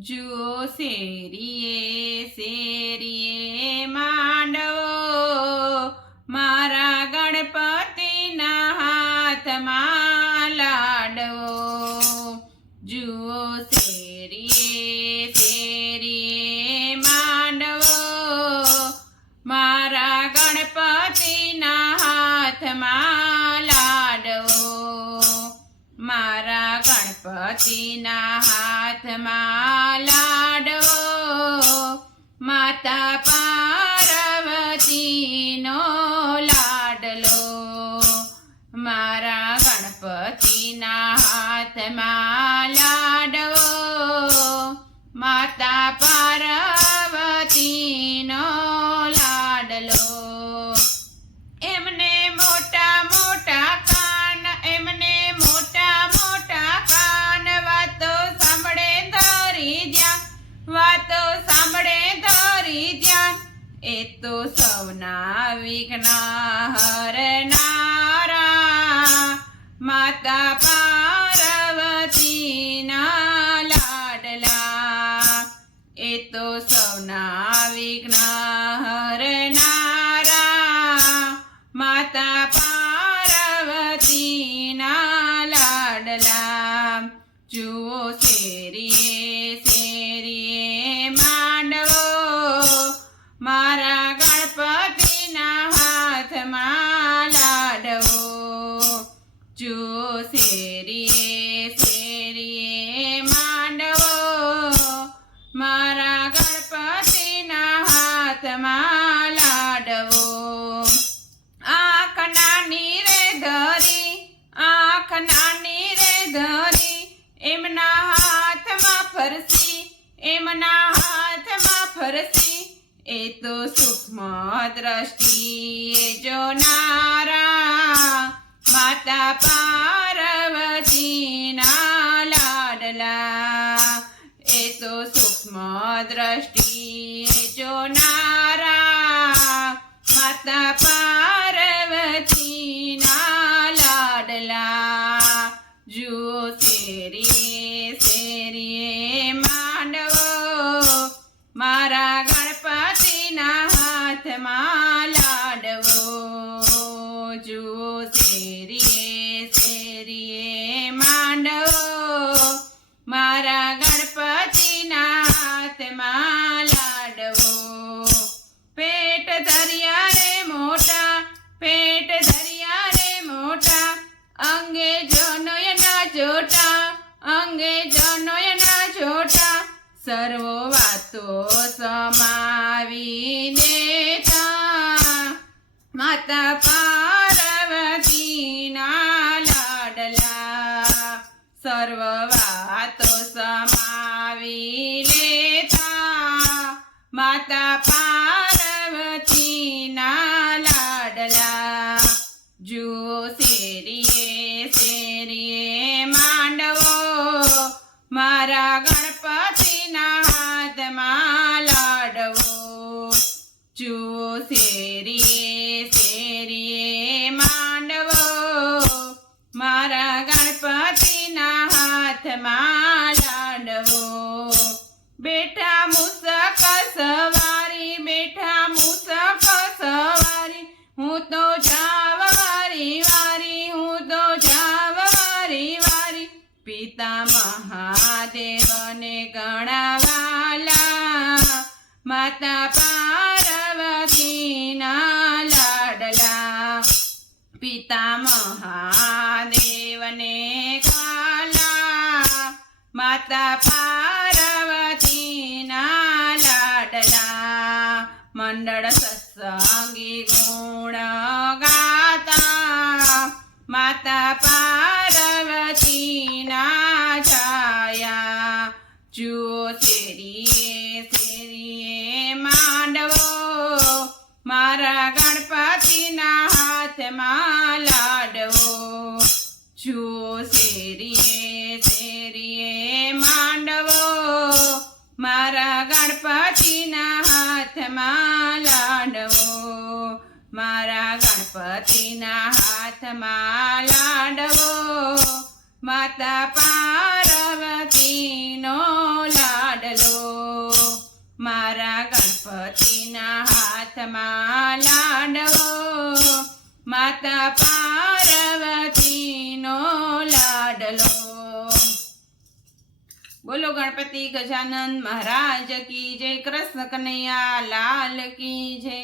જુઓ શેરીએ શેરીએ માંડવો મારા ગણપતિના હાથમાં લાડવો જુઓ શેરીએ શેરીએ માંડવો મારા ગણપતિના હાથમાં લાડવો મારા ગણપતિના હાથમાં લાડવો માતા પાર્વતીનો લાડલો. મારા ગણપતિના હાથમાં લાડવો. માતા પાર્વતીનો વિઘ્ન હરનારા માતા પાર્વતીના લાડલા. એ તો સૌના વિઘ્ન જુઓ શેરીએ શેરીએ માંડવો, મારા ગણપતિના હાથમાં લાડવો. આંખ નાની રે ધરી, આંખ નાની રે ધરી, એમના હાથમાં ફરસી, એમના હાથમાં ફરસી. એ તો સૂક્ષ્મ દ્રષ્ટિએ જોનારા માતા પાર્વતીના લાડલા એ તો સૂક્ષ્મ દ્રષ્ટિએ જોનારા માતા માંડવો મારા ગણપતિના હાથમાં લાડવો પેટ ધર્યા રે મોટા, પેટ ધર્યા રે મોટા. અંગે જનોયના જોટા, અંગે જનોયના જોટા. સર્વો વાતો સમાવી દેતા. માતા પાર્વતીના લાડલા. સર્વ વાતો સમાવી લેતા માતા પાર્વતીના લાડલા. જુઓ શેરીએ શેરીએ માંડવો. મારા ગણપતિના હાથમાં લાડવો. જુઓ શેરીએ શેરીએ માંડવો. મારા ગણપતિના હાથમાં લાડવો બેઠા મુસક સવારી, બેઠા મુસક સવારી. હું તો જાવ વારી, હું તો જાવ વારી વારી. પિતા મહાદેવને ગણાવાલા. માતા પાર્વતીના લાડલા. પિતા મહાદેવને માતા પાર્વતીના લાડલા, મંડળ સત્સંગી ગુણ ગાતા. માતા પાર્વતીના છાયા, જુઓ શેરીએ શેરીએ માંડવો. મારા ગણપતિના હાથમાં લાડવો. જુઓ શેરીએ હાથમાં લાડવો મારા ગણપતિના હાથમાં લાડવો માતા પાર્વતીનો લાડલો. મારા ગણપતિના હાથમાં લાડવો માતા પાર્વતીનો લાડલો. બોલો ગણપતિ ગજાનંદ મહારાજ કી જય કૃષ્ણ કનૈયા લાલ કી જય.